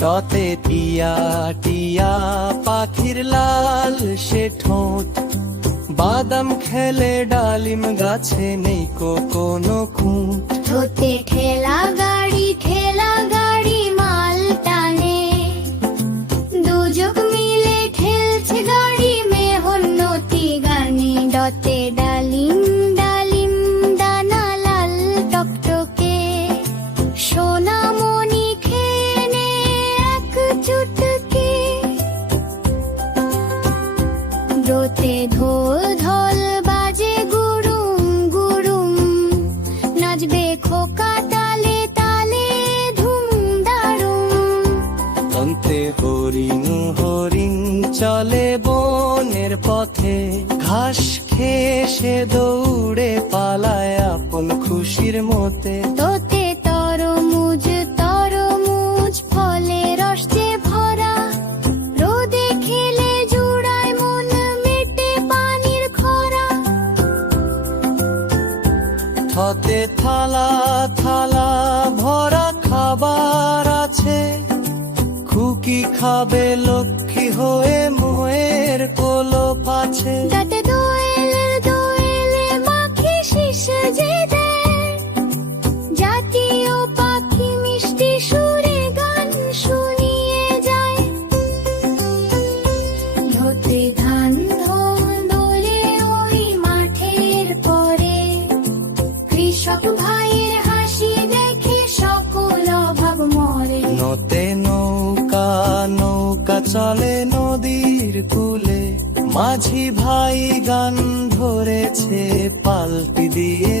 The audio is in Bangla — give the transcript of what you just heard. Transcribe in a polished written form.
টতে টিয়া টিয়া পাখির লাল সে ঠোঁট, বাদাম খেলে ডালিম গাছে নেই কোনো খুঁট। ঠোঁটে ঠেলা গাড়ি মাল টানে, দুজক মিলে ঠেলছে গাড়ি মেহনতি গানে। ডতে ডালিম ডালিম দানা লাল টকটকে, সোনামণি খেয়ে নে এক চুটকি। ডতে ঢোল ঢোল বাজে গুরুম গুরুম, নাচবে খোকা তালে তালে ধুম দারুম। অন্তে হরিণ হরিণ চলে বনের পথে, ঘাস খেয়ে সে দৌড়ে পালায় আপন খুশির মতে। তোতে তরমুজ তরমুজ ফলে রস যে ভরা, রোদে খেলে জুড়ায় মন মেটে পানির খরা। থতে থালা থালা ভরা খাবার আছে, খুকি খাবে লক্ষ্মী হয়ে মোয়ের কোলপ আছে। যাতে দোয়েলের দোয়েলে মাখি শীষ যে দেয়, জাতীয় পাখি মিষ্টি সুরে গান শুনিয়ে যায়। ধোতে ধান দোলে ওই মাঠের পরে, কৃষক ভাইয়ের হাসি দেখে সকল অভাব মরে। নতে নৌকা নৌকা চলে নদীর কূলে, মাঝি ভাই গান ধরেছে পাল্টি দিয়ে